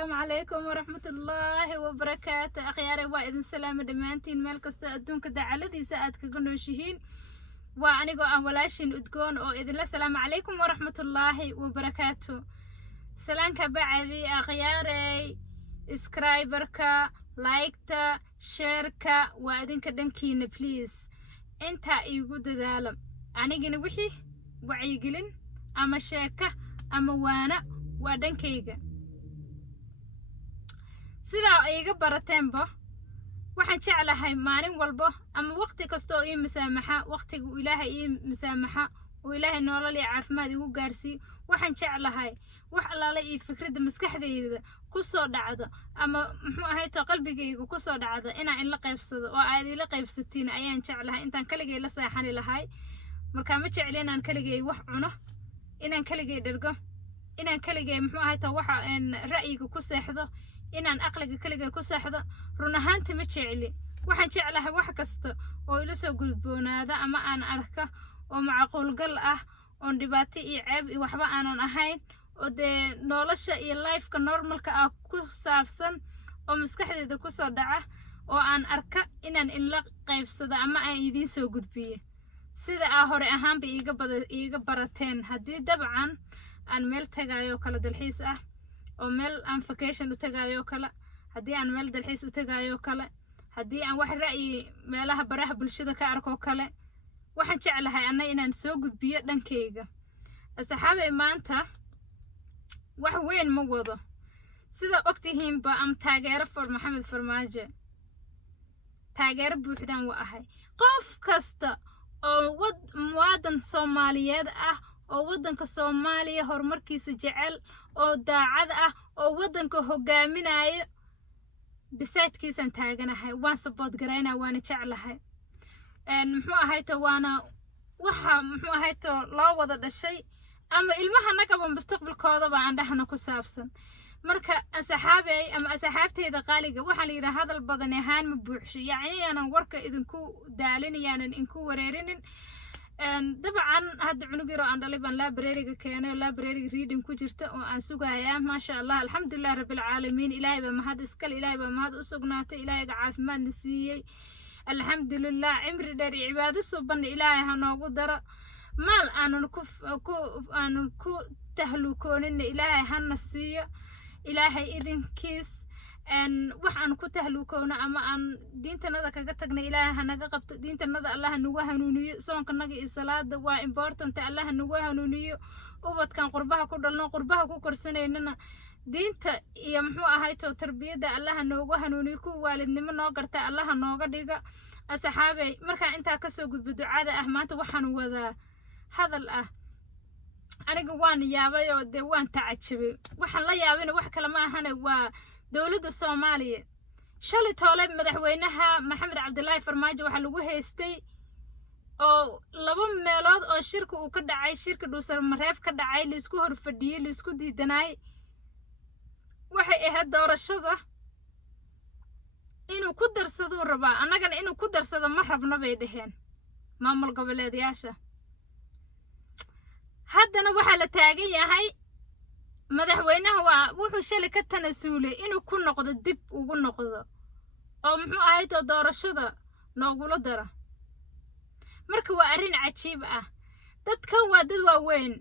السلام عليكم ورحمة الله وبركاته. أخياري وإذن سلام دمانتين مال كستا أدونك دعالدي ساعات كقنو شهين وعنيقو أولاشين أدقون أو إذن الله السلام عليكم ورحمة الله وبركاته. سلام كبعدي أخياري اسكرايبركا لايكتا شيركا وإذن كدنكين بليز انتا إيقود دالم عنيقين وحي وعيقلين أما شيكا أما وانا ودنكيغا sidaa iiga barateenba waxaan jeclahay maalin walba ama waqti kasto oo ii masaamaxa waqtiga ilaahay ii masaamaxa oo ilaahay nolol iyo caafimaad igu gaarsiiyo waxaan jeclahay wax allaale ii fikradda maskaxdayda ku soo dhacdo ama muxuu ahay to qalbigayga ku soo dhacdo inaan la qaybsado oo aad ila qaybsatiin ayaan jeclahay intaan kaligay la saaxani lahay marka ma jeclin inaan kaligay wax cuno inaan kaligay dhergo inaan kaligay muxuu ahay to waxa ra'yiga ku seexdo inaan aqliga kaliga ku saaxdo run ahaantii ma jecli waxaan jeclahay wax kasta oo ila soo gudboonaada ama aan arka oo macquul gal ah oo dhibaato iyo ceeb iyo waxba aanan ahayn oo de nolosha iyo life-ka normalka ah ku saabsan oo maskaxdeeda ku soo dhaca oo aan arka inaan ila qaybsado ama aan idin soo gudbiyo sida hore ahaanba iiga barateen haddii dabcan aan meel tagayo kala dalxiis ah oo meel aan vacation u tagaayo kala hadii aan meel dalxiis u tagaayo kala hadii aan wax ra'yi meelaha baraha bulshada ka arko kala waxaan jeclahay inaan soo gudbiyo dhankayga asxaabay maanta wax weyn ma wado sida ogtihiin ba am taageero Maxamed Farmaajo taageero buuxdaan waa ahay qof kasta oo muwaadin Soomaaliyeed ah oo wadanka Soomaaliya horumarkiisa jecel oo daacad ah oo wadanka hogaaminayo bisaadkiisan taaganahay waan support gareynaa waana jeclahay muxuu ahay to waana waxa muxuu ahay to loo wada dhashay ama ilmaha nagaba mustaqbalkooda aan dhahna ku saabsan marka asxaabay ama asxaabtayda qaaliga waxa la yiraahdaa hadal badan ahaan ma buuxsho yacni aanan warka idinku daalinayaan inku wareerinin dabcan hadda cunug yaro aan dhalay baan library-ga keenay library reading ku jirta oo aan sugayaa ma sha Allah alxamdulillah rabbil caalamiin ilaahay baa mahad iskale ilaahay baa mahad u sugnaatay ilaahay caafimaad na siiyay alxamdulillah cimri dheer cibaado suban ilaahay ha noogu daro maal aanan ku tahlukoonin ilaahay ha na siiyo ilaahay idinkiis waxaan ku tahlukoona ama aan diintanada kaga tagnay ilaahay hanaga qabto diintanada Allah nagu hanuuniyo soonkanaga iyo salaada waa important Allah nagu hanuuniyo ubadkan qurbaha ku dhalno qurbaha ku korsaneynana diinta iyo muxuu ahay to tarbiyada Allah nagu hanuuniyo ku waalidnimo noo garta Allah nooga dhiga asxaabay marka inta ka soo gudbo ducada maanta waxaan wadaa hadal aniga waan yaabay oo de waan tacajabay waxaan la yaabay wax kale ma ahana waa dawladda Soomaaliya shalay toole madaxweynaha Maxamed Cabdullaahi Farmaajo waxa lagu haystay oo laba meelood oo shirka uu ka dhacay shirka Dhuusar Mareeb ka dhacay la isku hor fadhiyay la isku diidanay waxay ahayd doorashada inuu ku darsado raba annagana inuu ku darsado ma rabna bay dhaheen maamul goboleedyasha haddana waxa la taagan yahay madaxweynaha waa wuxuu shalay ka tanasuulay inuu ku noqdo dib ugu noqdo oo muxuu ahay to doorashada noogula daro marka waa arrin cajiib dadkan waa dad waaweyn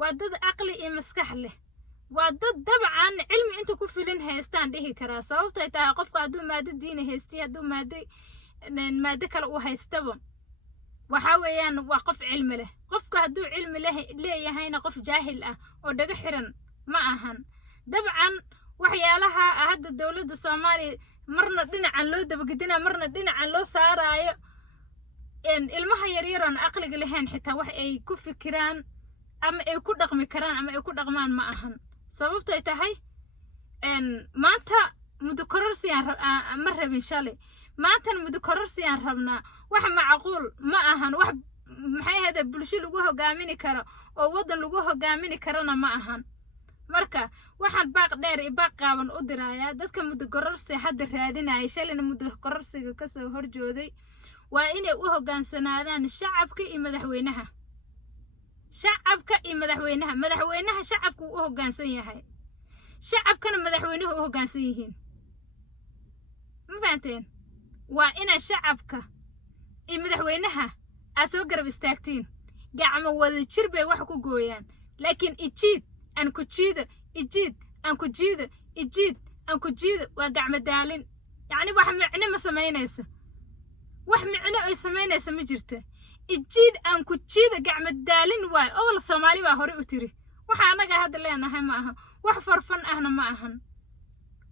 waa dad aqli iyo maskax leh waa dad dabcan cilmi inta ku filan haystaan dhihi karaa sababtoo ay tahay qofka hadduu maado diin haystay hadduu maado kale u haystaba waxa weeyaan waa qof cilmi leh qofka hadduu cilmi leeyahayna qof jaahil oo dhaga xiran ma ahan dabcan waxyaalaha hadda dawladda Soomaaliya marna dhinacan loo dabagedina marna dhinacan loo saarayo ilmaha yaryaraan aqliga lahayn xitaa wax ay ku fikiraan ama ay ku dhaqmi karaan ama ay ku dhaqmaan ma ahan sababtoo ay tahay maanta mudukororsiyan ma rabin shalay maanta mudukororsiyan rabnaa wax macquul ma ahan wax maxay hada bulsho lagu hogaamini karo oo wadan lagu hogaamini karana ma ahan marka waxaan baaq dheer iyo baaq qaaban u dirayaa dadka mudukororsi hadda raadinaya shalayna mudukororsiga ka soo horjooday waa inay u hogaansanaadaan shacabka iyo madaxweynaha shacabka iyo madaxweynaha shacabku u hoggaansan yahay shacabkana madaxweynuhu u hoggaansan yihiin ma fahanteen waa ina shacabka iyo madaxweynaha aad soo garab istaagtiin gacmo wada jir bay wax ku gooyaan laakiin ijiid aan ku jiida ijiid aan ku jiida ijiid aan ku jiida waa gacmo daalin yacni wax micno ma samaynaysa wax micno ay samaynaysa ma jirta ijiid aan ku jiida gacmo daalin waay oo Soomaali baa hore u tiri waxa anaga hadda leenahay ma aha wax farfan ahna ma ahan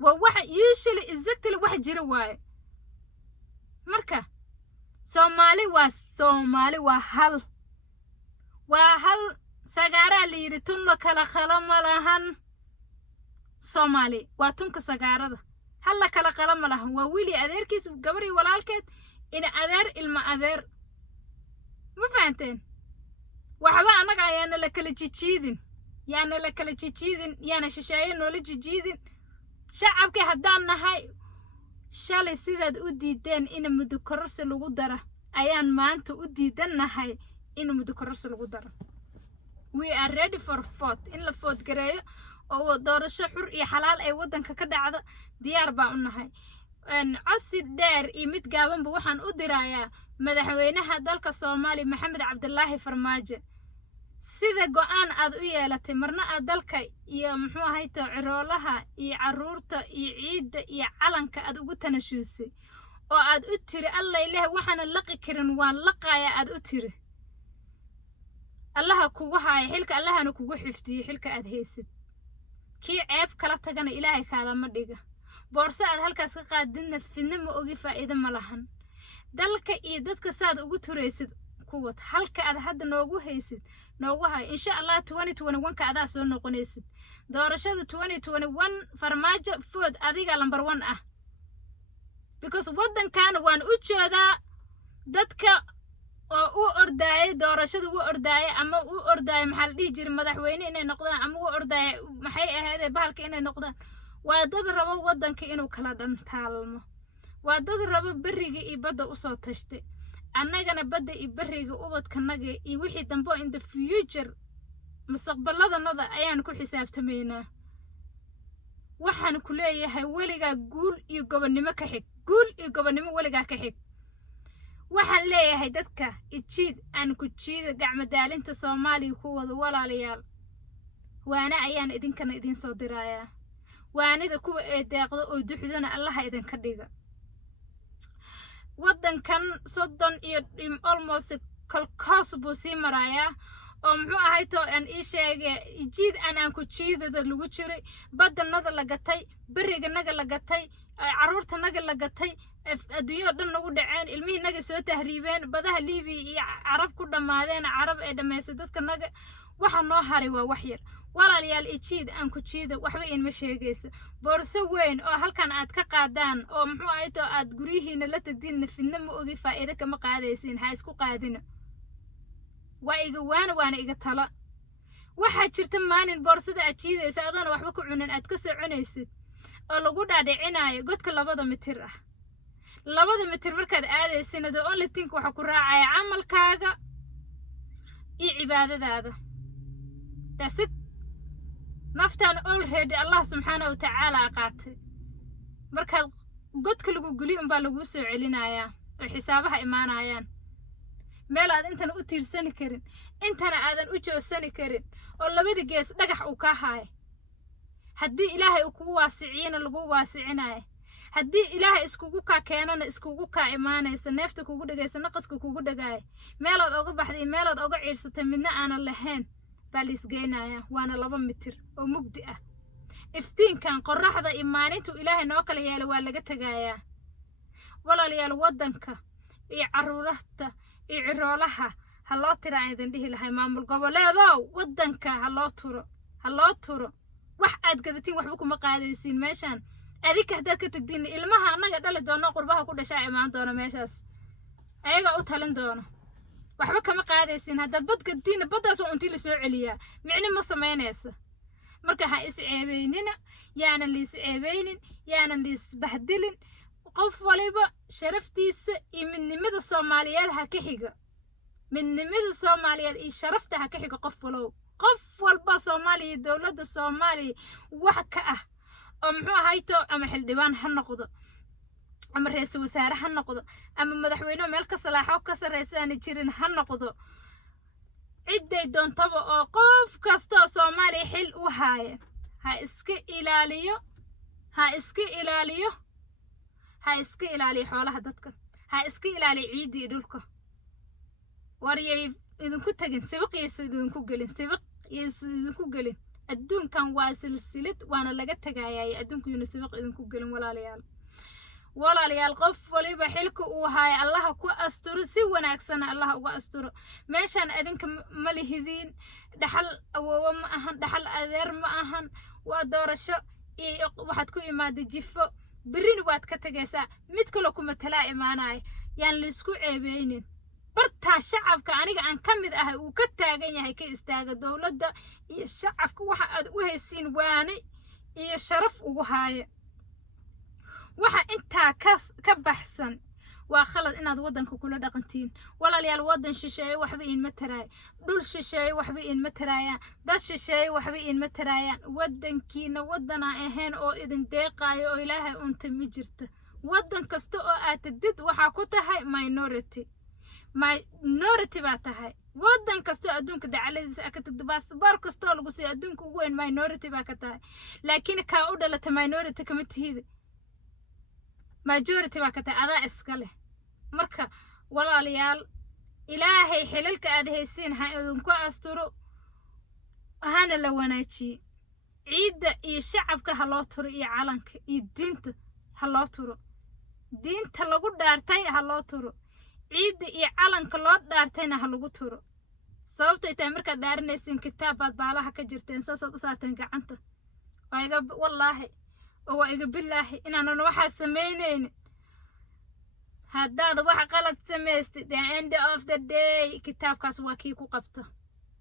waa waxa usually exactly wax jira waay marka Soomaali waa hal sagaara la yiri tun la kala qala ma lahan Soomaali waa tunka sagaarada hal la kala qala ma lahan waa wili adeerkiis gabari walaalkeed ina adeer ilma adeer ma fahanteen waxba anaga ayaana la kala jijiidin yaana shisheeye noola jijiidin shacabka haddaan nahay shalay sidaad u diideen in muddo kororsi lagu daro ayaan maanta u diidanahay in muddo kororsi lagu daro we are ready for vote in la vote gareeyo oo doorasho xur iyo xalaal ay wadanka ka dhacdo diyaar baa u nahay codsi dheer iyo mid gaabanba waxaan u dirayaa madaxweynaha dalka Soomaali Maxamed Cabdullaahi Farmaajo sida go'aan aad u yeelatay marna aad dalka iyo muxuu ahayto ciroolaha iyo caruurta iyo ciidda iyo calanka aad ugu tanashuusay oo aad u tiri alla ilaahay waxaan laqi karin waan laqaya aad u tiri allaha kugu haay xilka allahana kugu xifdiyo xilka aad haysid kii ceeb kala tagana ilaahay kaalama dhiga boorso aad halkaas ka qaadidna fidna ma ogi faa'iido ma lahan dalka iyo dadka saad ugu turaysid kuwad halka aad hadda noogu haysid noogu hay insha Allah 2021 ka adaa soo noqonaysid doorashada 2021 Farmaajo food adiga number 1 ah because wadankan waan u jeedaa dadka oo u ordaayay doorashada u ordaayay ama u ordaayay maxaa la dhihi jiray madaxweyne inay noqdaan ama u ordaayay maxay ahayd bahalka inay noqdaan waa dad rabo wadanka inuu kala dhantaalmo waa dad rabo bariga iyo badda u soo tashtay annagana badda iyo bariga ubadkanaga iyo wixii dambe in the future mustaqballadana ayaan ku xisaabtamaynaa waxaan ku leeyahay weligaa guul iyo gobonnimo weligaa ka xig waxaan leeyahay dadka ijiid aan ku jiida gacmo daalinta Soomaaliya ku wada walaalayaal waana ayaan idinkana idin soo dirayaa waanida kuwa ee deeqdo oo duxdana Allah idin ka dhiga wadankan soddon iyo almost kalkaas buu sii marayaa oo muxuu ahayto aan ii sheegay ijiid aan ku jiidada lagu jiray badanada la gatay bariganaga la gatay caruurtanaga la gatay adduunyo dhan nagu dhaceen ilmihii naga soo tahriibeen badaha Liibiya iyo Carab ku dhamaadeen Carab ee dhameysay dadka naga waxa noo haray waa wax yar walaalayaal ijiid aan ku jiida waxba in ma sheegaysa boorso weyn oo halkan aad ka qaadaan oo muxuu ahayto aad gurihiina la tagdiin fidna ma ogi faa'iido kama qaadaysiin ha isku qaadina waana iga tala waxa jirta maalin boorsada aad jiidaysa adana waxba ku cunin aad ka soo cunaysid oo lagu dhaadhicinayo godka 2 mitir ah 2 mitir markaad aadaysid the only thing waxa ku raacay amalkaaga iyo cibaadadaada tasid naftaan already Allah subhanahu wa ta'ala qaatay markaad godka lagu guli baa lagu soo celinayaa oo xisaabaha imaanayaan meel aad intan u tiirsan karin intana aadan u joogsan karin oo labada gees dhagax uu ka haay haddii ilaahay uu kugu waasiciyana lagu waasicinayo haddii ilaahay iskugu ka keenana iskugu ka imaanaysa neefta kugu dhagaysa naqaska kugu dhagaay meelaad oga baxday meelaad oga ciirsatay midna aanan lahayn baa lisgeynaya waana 2 mitir oo mugdi ah iftiinkan qorraxda imaanintu ilaahay noo kala yeelay waa laga tagayaa walaalayaal wadanka iyo caruurta iyo ciroolaha ha loo tiraa idin dhihi lahay maamul goboleedow wadanka ha loo turo wax aad gadatiin waxba kuma qaadaysiin meeshan adika hadaad ka tagdiin ilmaha anaga dhali doono qurbaha ku dhashay imaan doona meeshaas ayaga u talin doona waxba kama qaadaysiin hadaad bad gadiin badaas oo intii la soo celiyaa micni ma sameynaysa marka ha is ceebeynina yaana liis ceebeynin yaana liis bahdilin qof waliba sharaftiisa iyo midnimada Soomaaliyeed ha ka xiga midnimada Soomaaliyeed iyo sharafta ha ka xiga qof walba Soomaaliya dawladda Soomaaliya wax ka ah oo muxuu ahayto ama xildhibaan ha noqdo ama ra'iisul wasaare ha noqdo ama madaxweyne meel ka salaaxo ka sarreeysan jirin ha noqdo ciday doontaba oo qof kasta oo Soomaaliya xil u haaya ha iska ilaaliyo xoolaha dadka ha iska ilaaliyo ciidii dhulka wariyay idinku tagin sibiqiisa idinku gelin adduunkan waa silsilad waana laga tagayay adduunku inuu sibiq idinku gelin walaalayaal qof waliba xilka uu haay Allah ku asturo si wanaagsan Allah uga asturo meeshan adinka ma lihidiin dhaxal awoowa ma ahan dhaxal adeer ma ahan waa doorasho iyo waxaad ku imaada jifo birin waad ka tagaysaa mid kale kuma tala imaanay yaan la isku ceebeynin barta shacabka aniga aan kamid ahay uu ka taagan yahay ka istaaga dawladda iyo shacabka waxa aad u haysiin waani iyo sharaf ugu haaya waxa inta ka baxsan waa khalad inaad wadanka kula dhaqantiin walaalayaal wadan shisheeye waxba in mataraay dhul shisheeye waxba in mataraayaan dad shisheeye waxba in mataraayaan wadankiina wadana ahayn oo idin deeqaayo oo Ilaahay unta mi jirta wadan kasta oo aad tadid waxa ku tahay minority baa tahay wadan kasta adduunka dacaladiisa ka tagdo baasaboor kasta oo lagu sii adduunka ugu weyn minority baa ka tahay laakiin ka u dhalata minority kama tihid majority baa ka tahay adaa iska leh marka walaalayaal Ilaahay xilalka aad haysiin ha idinku asturo hana la wanaajiyo ciida iyo shacabka ha loo turo iyo calanka iyo diinta ha loo turo diinta lagu dhaartay ha loo turo ciida iyo calanka loo dhaartayna ha lagu turo sababtoo ay tahay marka daarinaysan kitaabad baalaha ka jirteen saasad u saarteen gacanta wallahi oo iga billahi inaan waxa sameeyeen haddaad wax qalad sameystay the end of the day kitaabkaas waa kii ku qabto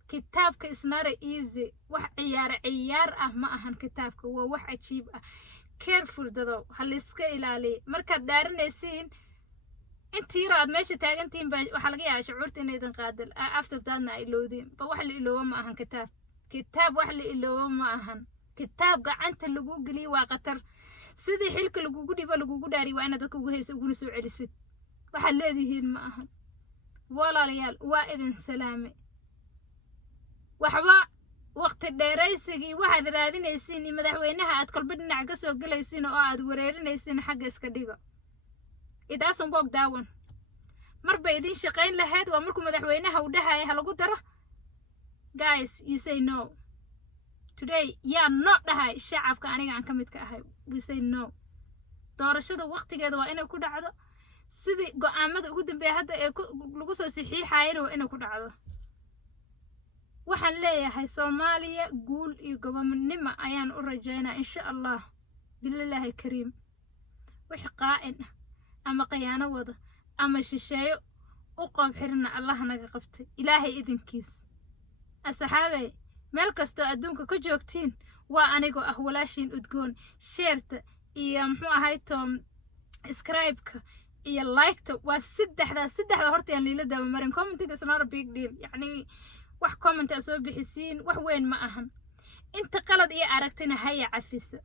kitaabka is not easy wax ciyaar ah ma ahan kitaabka waa wax ajiib ah careful dado hal iska ilaaliyo marka daarinaysiin intii raad meesha taagantiin baa waxa laga yaabaa shucuurta inaydan qaadal after that ay loodeen ba wax la iloobo ma ahan kitaab wax la iloobo ma ahan kitaab gacanta lagu galiyo waa qatar sidii xilka lagu dhibo lagu dhaari waa inaad dadku ugu hayso ugu soo celisid waxa leedihiin ma ahan walaalayaal waa idin salaame waxba waqti dheeraysigii waxaad raadinaysiin madaxweynaha aad qalbi dhinac ka soo galaysiin oo aad wareerinaysiin xagga iska dhigo it doesn't work that one marba idin shaqayn lahayd waa markuu madaxweynaha u dhahay ha lagu daro guys you say no today not dhahay shacabka aniga aan kamid ka ahay we say no doorashada waqtigeeda waa inay ku dhacdo sidii go'aamada ugu dambeeyay hadda ee lagu soo saxiixayay waa inay ku dhacdo waxaan leeyahay Soomaaliya guul iyo gobonnimo ayaan u rajaynaa insha Allah billahi kariim wixii qaa'in ama qiyaano wada ama shisheeyo u qoob xirna Allah naga qabtay Ilaahay idinkiis asxaabay meel kasto adduunka ka joogtiin waa anigoo ah walaashin udgoon sheerta iyo muxuu ahay tom subscribe-ka iyo like-ta waa saddexda horta aan leela daawo marin comment-ga is not a big deal yani wax comment soo bixisiin wax weyn ma ahan inta qalad iyo aragtina haya cafisa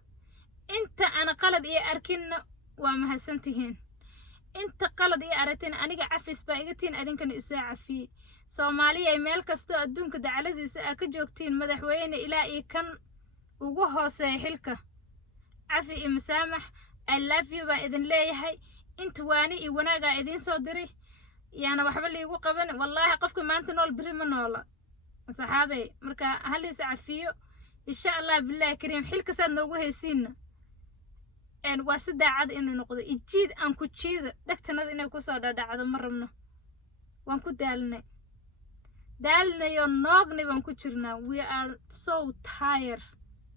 inta ana qalad iyo arkina waa mahadsantihiin inta qalad iyo aragtina aniga cafis baa iga tiin adinkana isoo cafiye Soomaaliya meel kasto adduunka dacaladiisa ka joogtiin madaxweyne ilaa iyo kan ugu hooseeyo xilka cafi iyo masaamax I love you baa idin leeyahay inta waani iyo wanaaga idin soo diray yaana waxba liigu qaban wallahi qofka maanta nool biri ma noola saxaabay marka halis cafiyo insha Allah billahi kariim xilka saad noogu haysiina waa si daacad inuu noqdo ijiid aan ku jiida dhagtanada inay ku soo dhadhacdo ma rabno waan ku daalnayo noogni baan ku jirnaa we are so tired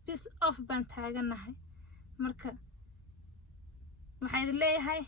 piece of baan taaganahay marka maxay leeyahay